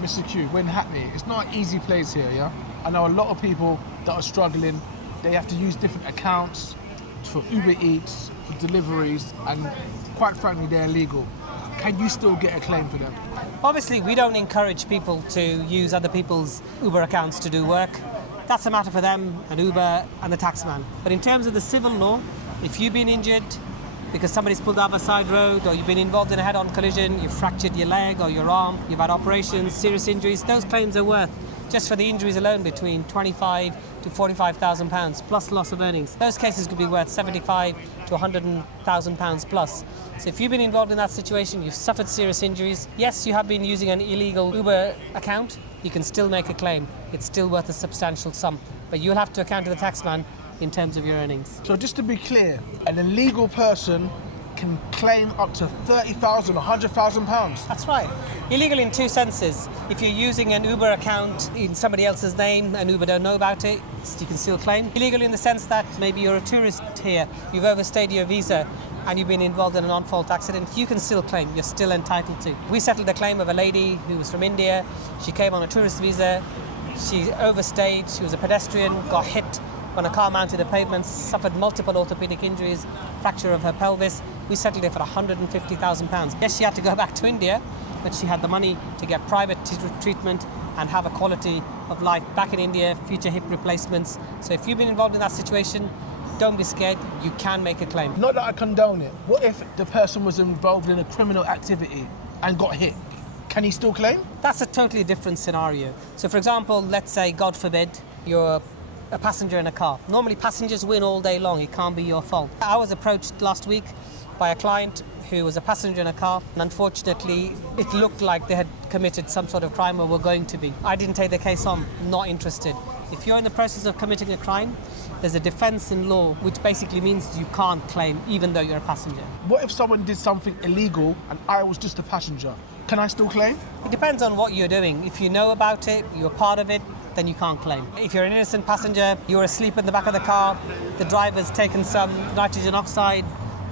Mr. Q, when Hackney, it's not an easy place here, yeah? I know a lot of people that are struggling. They have to use different accounts for Uber Eats, for deliveries, and quite frankly, they're illegal. Can you still get a claim for them? Obviously, we don't encourage people to use other people's Uber accounts to do work. That's a matter for them and Uber and the taxman. But in terms of the civil law, if you've been injured because somebody's pulled over a side road, or you've been involved in a head-on collision, you've fractured your leg or your arm, you've had operations, serious injuries, those claims are worth, just for the injuries alone, between 25 to 45,000 pounds plus loss of earnings. Those cases could be worth 75 to 100,000 pounds plus. So if you've been involved in that situation, you've suffered serious injuries, yes, you have been using an illegal Uber account, you can still make a claim. It's still worth a substantial sum, but you'll have to account to the taxman in terms of your earnings. So just to be clear, an illegal person can claim up to 30,000 or 100,000 pounds. That's right. Illegal in two senses. If you're using an Uber account in somebody else's name and Uber don't know about it, you can still claim. Illegal in the sense that maybe you're a tourist here, you've overstayed your visa and you've been involved in a non-fault accident, you can still claim, you're still entitled to. We settled a claim of a lady who was from India. She came on a tourist visa, she overstayed, she was a pedestrian, got hit when a car mounted a pavement, suffered multiple orthopedic injuries, fracture of her pelvis. We settled it for £150,000. Yes, she had to go back to India, but she had the money to get private treatment and have a quality of life back in India, future hip replacements. So if you've been involved in that situation, don't be scared, you can make a claim. Not that I condone it. What if the person was involved in a criminal activity and got hit? Can he still claim? That's a totally different scenario. So for example, let's say, God forbid, you're a passenger in a car. Normally passengers win all day long, it can't be your fault. I was approached last week by a client who was a passenger in a car, and unfortunately it looked like they had committed some sort of crime or were going to be. I didn't take the case on, not interested. If you're in the process of committing a crime, there's a defence in law which basically means you can't claim even though you're a passenger. What if someone did something illegal and I was just a passenger? Can I still claim? It depends on what you're doing. If you know about it, you're part of it, then you can't claim. If you're an innocent passenger, you're asleep in the back of the car, the driver's taken some nitrogen oxide,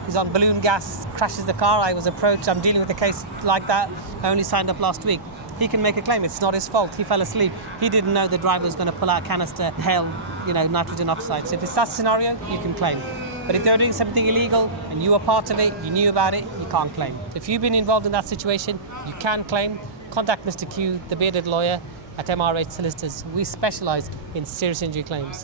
he's on balloon gas, crashes the car, I was approached, I'm dealing with a case like that, I only signed up last week. He can make a claim, it's not his fault, he fell asleep. He didn't know the driver was going to pull out a canister, hail, nitrogen oxide. So if it's that scenario, you can claim. But if they're doing something illegal and you were part of it, you knew about it, you can't claim. If you've been involved in that situation, you can claim. Contact Mr. Q, the bearded lawyer, at MRH Solicitors. We specialise in serious injury claims.